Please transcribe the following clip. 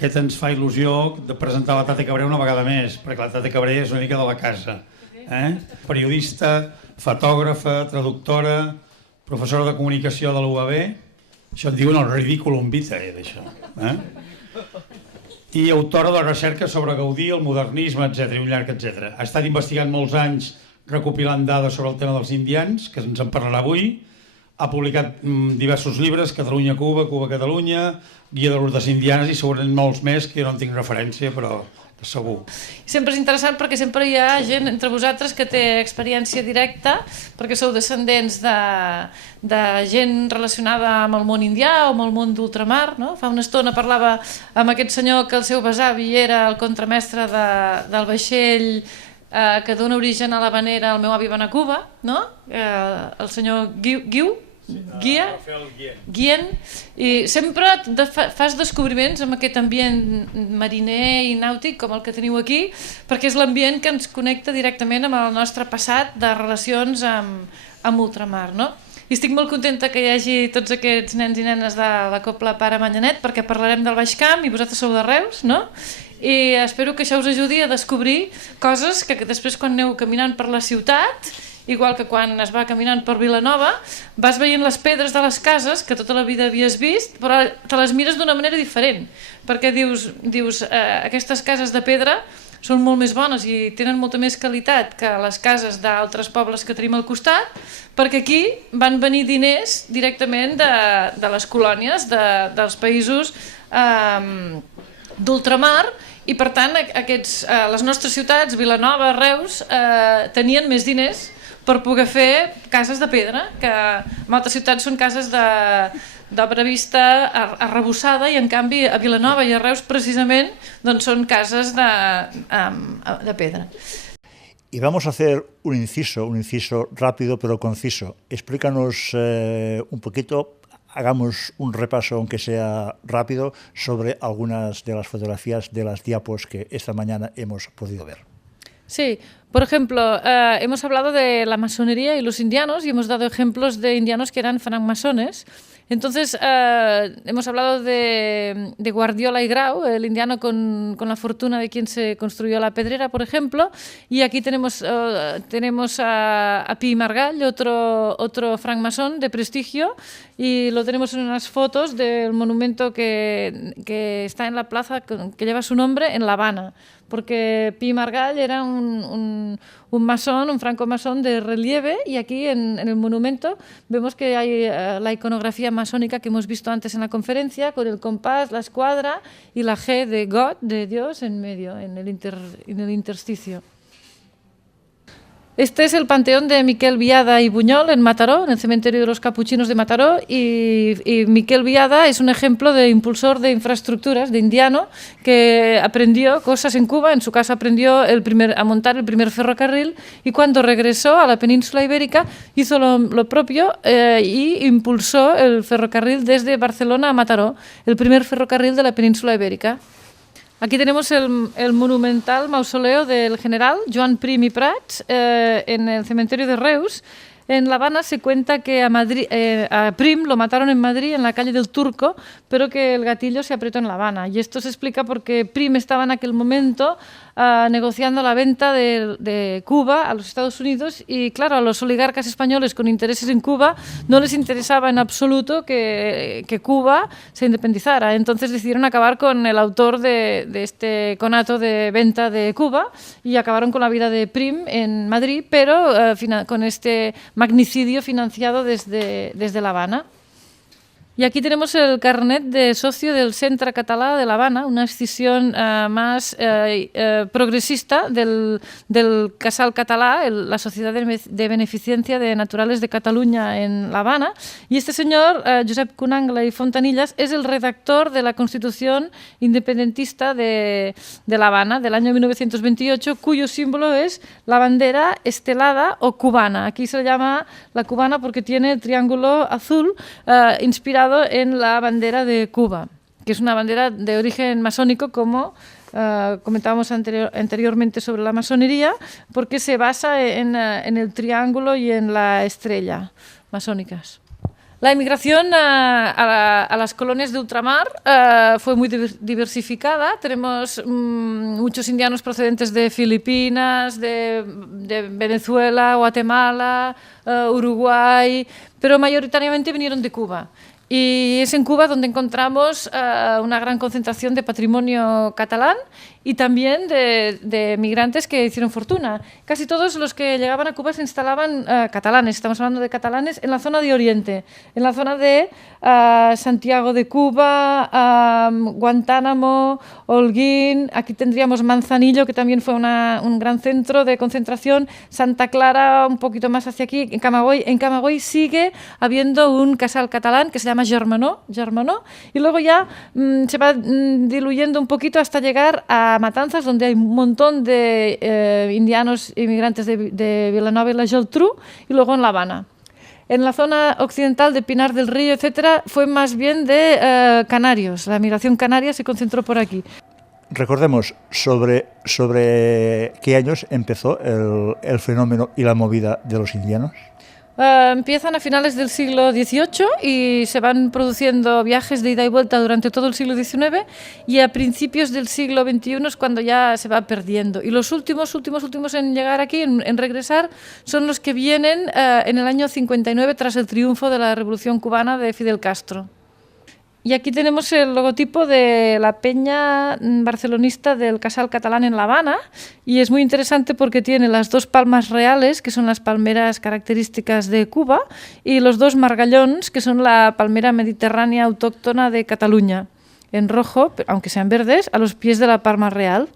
Aquest ens fa il·lusió de presentar la Tate Cabré una vegada més, perquè la Tate Cabré és una mica de la casa. Periodista, fotògrafa, traductora, professora de comunicació de la UAB. Això en diuen el ridículum vitae, d'això. I autora de recerca sobre Gaudí, el modernisme, etc. i un llarg etc. Ha estat investigant molts anys recopilant dades sobre el tema dels indians, que ens en parlarà avui. Ha publicat diversos llibres, Catalunya-Cuba, Cuba-Catalunya, Guia de l'Urdes Indianes i segurament molts més que jo no en tinc referència, però segur. Sempre és interessant perquè sempre hi ha gent entre vosaltres que té experiència directa, perquè sou descendents de gent relacionada amb el món indià o amb el món d'ultramar. Fa una estona parlava amb aquest senyor que el seu besavi era el contramestre del vaixell que dona origen a l'Havanera. El meu avi va anar a Cuba, el senyor Guien, i sempre fas descobriments amb aquest ambient mariner i nàutic com el que teniu aquí, perquè és l'ambient que ens connecta directament amb el nostre passat de relacions amb ultramar. I estic molt contenta que hi hagi tots aquests nens i nenes de la Cobla Pare Manyanet, perquè parlarem del Baix Camp i vosaltres sou de Reus, i espero que això us ajudi a descobrir coses que després quan aneu caminant per la ciutat, igual que quan es va caminant per Vilanova, vas veient les pedres de les cases que tota la vida havies vist, però te les mires d'una manera diferent, perquè dius aquestes cases de pedra són molt més bones i tenen molta més qualitat que les cases d'altres pobles que tenim al costat, perquè aquí van venir diners directament de les colònies dels països d'ultramar, i per tant les nostres ciutats, Vilanova, Reus, tenien més diners per poder fer cases de pedra, que en altres ciutats són cases d'obra vista arrebossada, i en canvi a Vilanova i a Reus precisament són cases de pedra. Y vamos a hacer un inciso rápido pero conciso. Explícanos un poquito, hagamos un repaso, aunque sea rápido, sobre algunas de las fotografías de las diapos que esta mañana hemos podido ver. Sí, por ejemplo, hemos hablado de la masonería y los indianos y hemos dado ejemplos de indianos que eran francmasones. Entonces, hemos hablado de Guardiola y Grau, el indiano con la fortuna de quien se construyó la Pedrera, por ejemplo, y aquí tenemos a Pi Margall, otro francmasón de prestigio, y lo tenemos en unas fotos del monumento que está en la plaza que lleva su nombre en La Habana, porque Pi Margall era un masón, un francomasón de relieve, y aquí en el monumento vemos que hay la iconografía masónica que hemos visto antes en la conferencia, con el compás, la escuadra y la G de God, de Dios, en medio, en el intersticio. Este es el panteón de Miquel Biada y Buñol en Mataró, en el cementerio de los Capuchinos de Mataró, y Miquel Biada es un ejemplo de impulsor de infraestructuras, de indiano, que aprendió cosas en Cuba. En su casa aprendió a montar el primer ferrocarril, y cuando regresó a la península ibérica hizo lo propio y impulsó el ferrocarril desde Barcelona a Mataró, el primer ferrocarril de la península ibérica. Aquí tenemos el monumental mausoleo del general Joan Prim i Prats en el cementerio de Reus. En La Habana se cuenta que a Prim lo mataron en Madrid, en la calle del Turco, pero que el gatillo se apretó en La Habana. Y esto se explica porque Prim estaba en aquel momento negociando la venta de Cuba a los Estados Unidos, y claro, a los oligarcas españoles con intereses en Cuba no les interesaba en absoluto que Cuba se independizara. Entonces decidieron acabar con el autor de este conato de venta de Cuba, y acabaron con la vida de Prim en Madrid, pero con este magnicidio financiado desde La Habana. Y aquí tenemos el carnet de socio del Centre Català de La Habana, una escisión más progresista del Casal Català, la Sociedad de Beneficencia de Naturales de Cataluña en La Habana. Y este señor, Josep Conangla y Fontanillas, es el redactor de la Constitución independentista de La Habana del año 1928, cuyo símbolo es la bandera estelada o cubana. Aquí se le llama la cubana porque tiene el triángulo azul inspirado en la bandera de Cuba, que es una bandera de origen masónico, como comentábamos anteriormente sobre la masonería, porque se basa en el triángulo y en la estrella masónicas. La emigración a las colonias de ultramar fue muy diversificada. Tenemos muchos indianos procedentes de Filipinas, de Venezuela, Guatemala, Uruguay, pero mayoritariamente vinieron de Cuba. Y es en Cuba donde encontramos una gran concentración de patrimonio catalán y también de migrantes que hicieron fortuna. Casi todos los que llegaban a Cuba se instalaban catalanes, estamos hablando de catalanes, en la zona de Oriente, en la zona de Santiago de Cuba, Guantánamo, Holguín, aquí tendríamos Manzanillo, que también fue un gran centro de concentración, Santa Clara, un poquito más hacia aquí, en Camagüey sigue habiendo un casal catalán que se llama Germanó, y luego ya se va diluyendo un poquito hasta llegar a Matanzas, donde hay un montón de indianos inmigrantes de Vilanova y la Geltrú, y luego en La Habana. En la zona occidental de Pinar del Río, etcétera, fue más bien de canarios. La migración canaria se concentró por aquí. Recordemos sobre qué años empezó el fenómeno y la movida de los indianos. Empiezan a finales del siglo XVIII y se van produciendo viajes de ida y vuelta durante todo el siglo XIX, y a principios del siglo XXI es cuando ya se va perdiendo. Y los últimos en llegar aquí, en regresar, son los que vienen en el año 59 tras el triunfo de la Revolución Cubana de Fidel Castro. Y aquí tenemos el logotipo de la peña barcelonista del Casal Catalán en La Habana, y es muy interesante porque tiene las dos palmas reales, que son las palmeras características de Cuba, y los dos margallons, que son la palmera mediterránea autóctona de Cataluña, en rojo, aunque sean verdes, a los pies de la palma real.